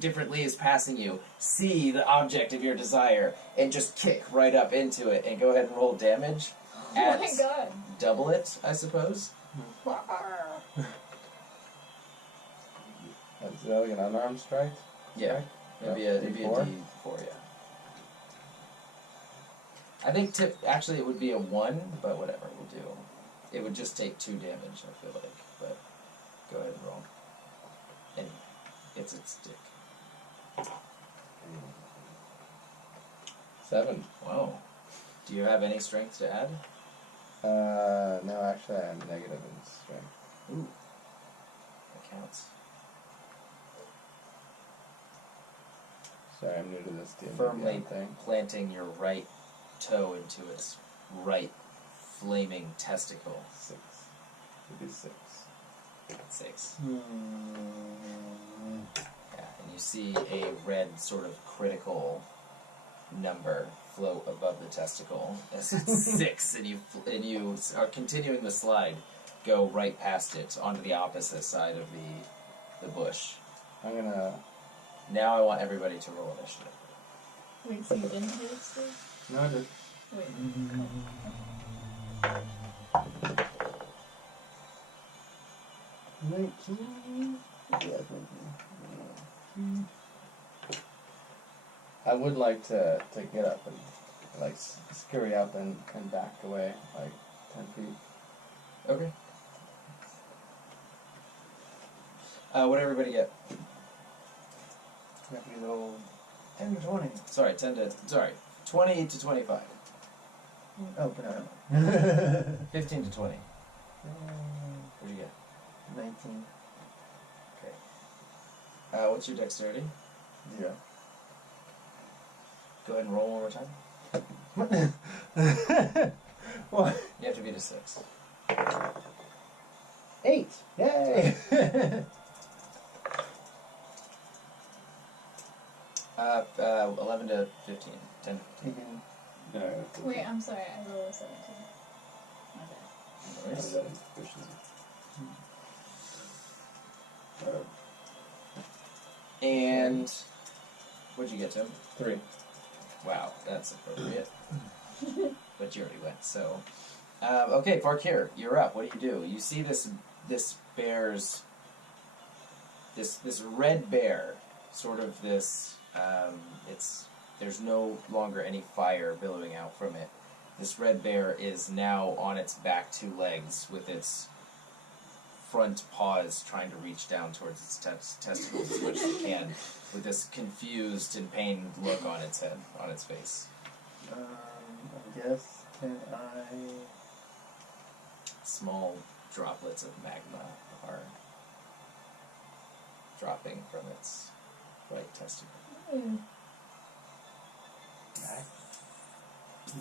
different leaves passing you, see the object of your desire, and just kick right up into it, and go ahead and roll damage. Oh my god. Double it, I suppose. Is that like an unarmed strike? Yeah. It'd be a D4? D4, yeah. I think actually it would be a 1, but whatever, we'll do. It would just take 2 damage, I feel like, but go ahead and roll. And it's its dick. 7. Wow. Do you have any strength to add? No, actually I'm negative in strength. Ooh. That counts. Sorry, I'm new to this D&D Firmly thing. planting your right toe into its right flaming testicle. 6. It'd be 6. 6. Hmm. Yeah, and you see a red sort of critical number float above the testicle as it's 6, and you are continuing the slide, go right past it onto the opposite side of the bush. I'm gonna... Now I want everybody to roll initiative. Wait, so you didn't hit it still? No, I did. Wait. 19? Yeah, 19. I would like to get up and like scurry up and back away like 10 feet. Okay. What did everybody get? Have to go 10 to 20. Sorry, 20 to 25. Oh, no. 15 to 20. What'd you get? 19. What's your dexterity? 0. Go ahead and roll one more time. What? You have to beat a 6. 8! Yay! 11 to 15. 10 to 15. No, Wait, I'm sorry, I rolled a 17. My bad. Nice. And what'd you get, Tim? 3. Wow, that's appropriate. But you already went, so. Okay, Parkir, you're up. What do? You see this bear's this red bear, sort of this. There's no longer any fire billowing out from it. This red bear is now on its back 2 legs with its front paws trying to reach down towards its testicles as much as it can, with this confused and pained look on its head, on its face. I guess, can I... Small droplets of magma are dropping from its right testicle. Mm.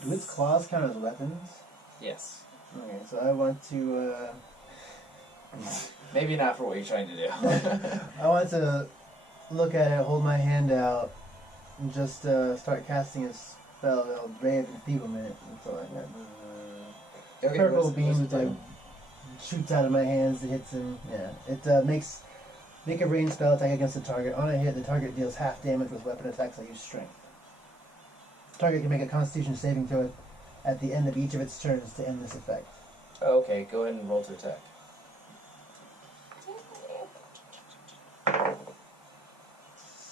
Do its claws count as weapons? Yes. Okay, so I want to, Maybe not for what you're trying to do. I want to look at it, hold my hand out, and just start casting a spell called Ray of Enfeeblement. And so I got Okay, purple what's beam the that plan? shoots out of my hands, it hits him. Yeah, it make a ranged spell attack against the target. On a hit, the target deals half damage with weapon attacks that use strength. The target can make a Constitution saving throw at the end of each of its turns to end this effect. Oh, okay, go ahead and roll to attack.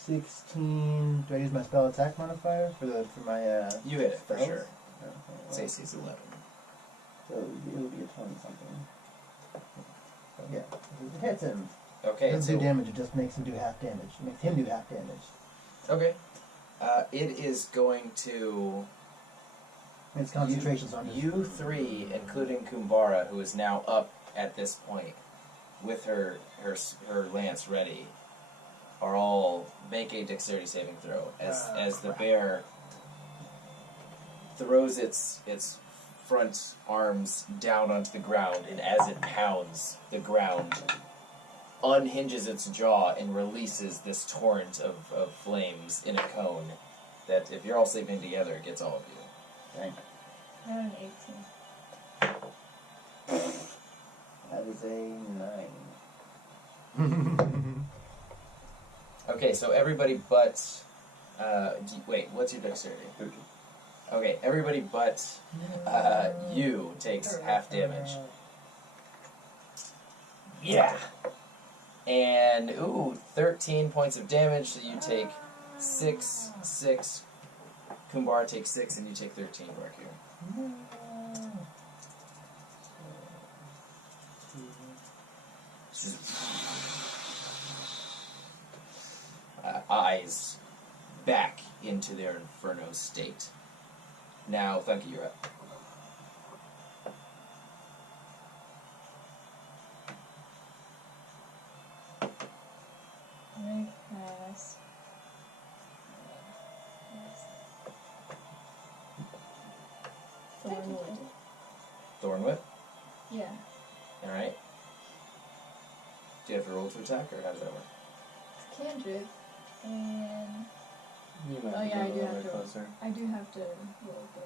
16. Do I use my spell attack modifier for my You hit it, for spells? sure. Okay, Its AC's 11. So it'll be a 20 something. Yeah, it hits him. Okay, It doesn't so, do damage, it just makes him do half damage. It makes him do half damage. okay. It is going to... And it's concentration, so I'm just... You 3, including Kunbara, who is now up at this point with her lance ready, are all make a dexterity saving throw as the bear throws its front arms down onto the ground, and as it pounds the ground, unhinges its jaw and releases this torrent of flames in a cone that, if you're all sleeping together, gets all of you. I have an 18. That is a 9. Okay, so everybody but... wait, what's your dexterity? 13. Okay, everybody but you takes half damage. Yeah! And, 13 points of damage, so you take 6. Kunbara takes 6, and you take 13, Barkir. Eyes back into their inferno state. Now, Thunky, you're up. I'm gonna cast. Thornwood. Thornwhip, Yeah. alright. Do you have to roll to attack, or how does that work? It's cantrip. And You might Oh, be yeah, I a do little have bit to- closer. I do have to roll it.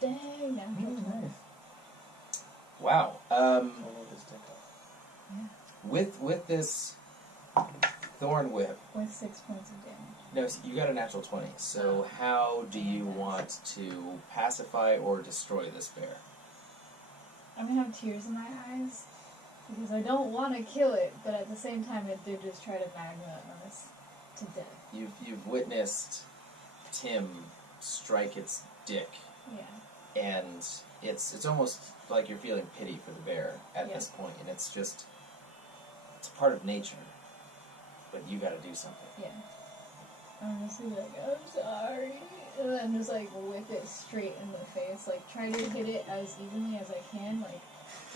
Dang, now Nice. Wow. I'll move this deck up. With this thorn whip, with 6 points of damage. no, you got a natural 20. So how do you want to pacify or destroy this bear? I'm gonna have tears in my eyes because I don't want to kill it, but at the same time, it did just try to magma us to death. You've witnessed Tim strike its dick, Yeah. and it's almost like you're feeling pity for the bear at Yeah. this point, and it's a part of nature. But you got to do something. Yeah. I'm just gonna be like, I'm sorry. And then just like whip it straight in the face. Like try to hit it as evenly as I can, like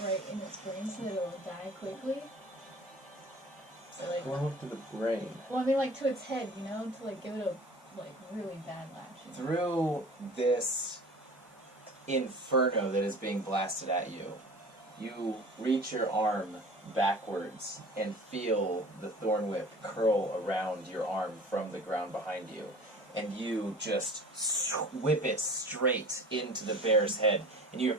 right in its brain so that it'll die quickly. So like, Thorn whip to the brain. well, I mean like to its head, you know, to like give it a like really bad lash. Through this inferno that is being blasted at you, you reach your arm backwards and feel the thorn whip curl around your arm from the ground behind you, and you just whip it straight into the bear's head, and you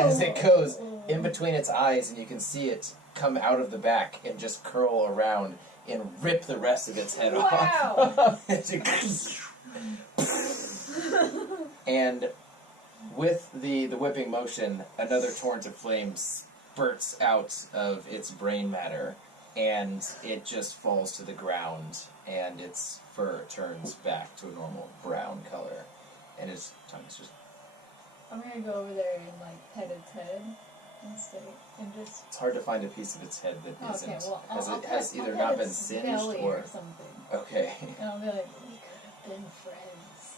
as it goes in between its eyes, and you can see it come out of the back and just curl around and rip the rest of its head off. And with the whipping motion, another torrent of flames spurts out of its brain matter, and it just falls to the ground, and its fur turns back to a normal brown color, and its tongue's just... I'm gonna go over there and like pet its head and say, and just. It's hard to find a piece of its head that isn't, Okay, well, because I'll it has pet- either I'll not pet been its singed belly or... something. Okay. And I'll be like, we could have been friends.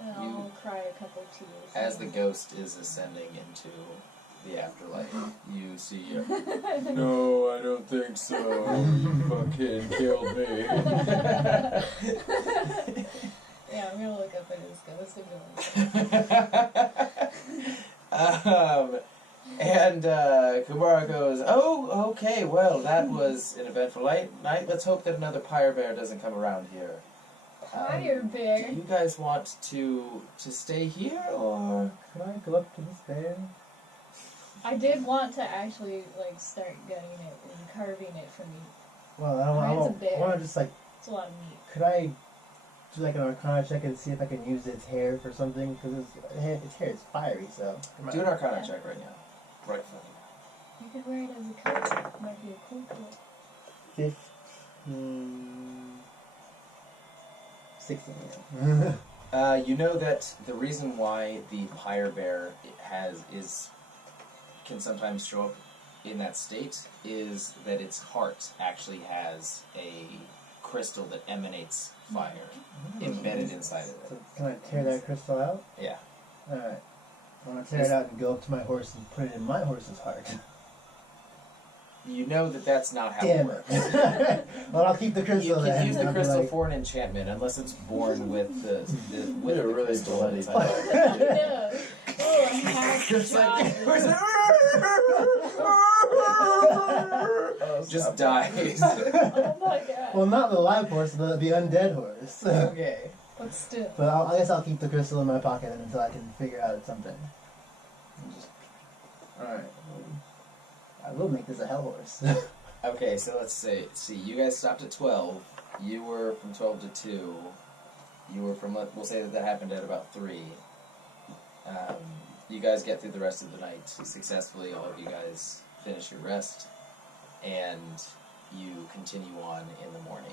And I'll cry a couple tears. As the ghost is ascending into the afterlife, you see... No, I don't think so. You fucking killed me. Yeah, I'm gonna look up at his ghost and go like, And Kunbara goes, oh, okay, well, that was an eventful night. Let's hope that another pyre bear doesn't come around here. Fire bear. Do you guys want to stay here, or... Can I go up to this bear? I did want to actually like start gutting it and carving it for me. Well, I Mine's a bear. want to just like, It's a lot of meat. could I do like an Arcana check and see if I can use its hair for something? Because its hair is fiery, so. Do an Arcana Yeah. check right now. Right for You could wear it as a coat. It might be a cool coat. 15. 16. you know that the reason why the pyre bear can sometimes show up in that state is that its heart actually has a crystal that emanates fire embedded inside of So it. can I tear that crystal out? Yeah. Alright. I want to tear it out and go up to my horse and put it in my horse's heart. You know that that's not how Damn it works. it. Well, I'll keep the You crystal then. can use the I'll be crystal like, for an enchantment unless it's born with the with You're the really crystal bloody. inside. No. Oh, a half Just like shot. Oh, just dies. Oh my god. Well, not the live horse, the undead horse. Okay. But still. But I guess I'll keep the crystal in my pocket until I can figure out something. Alright. I will make this a hell horse. Okay, so let's see. You guys stopped at 12. You were from 12 to 2. You were from, we'll say that happened at about 3. You guys get through the rest of the night successfully. All of you guys finish your rest. And you continue on in the morning.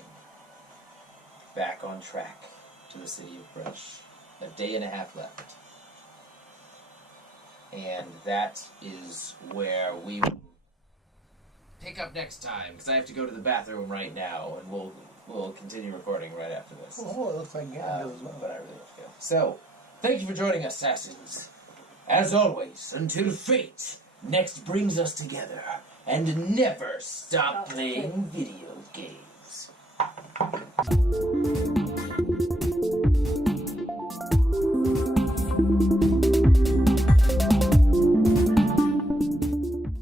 Back on track to the city of Brush. A day and a half left. And that is where we will pick up next time, because I have to go to the bathroom right now, and we'll continue recording right after this. Oh, it looks like But I really have to go. So, thank you for joining us, Assassins. As always, until fate next brings us together, and never stop playing video games.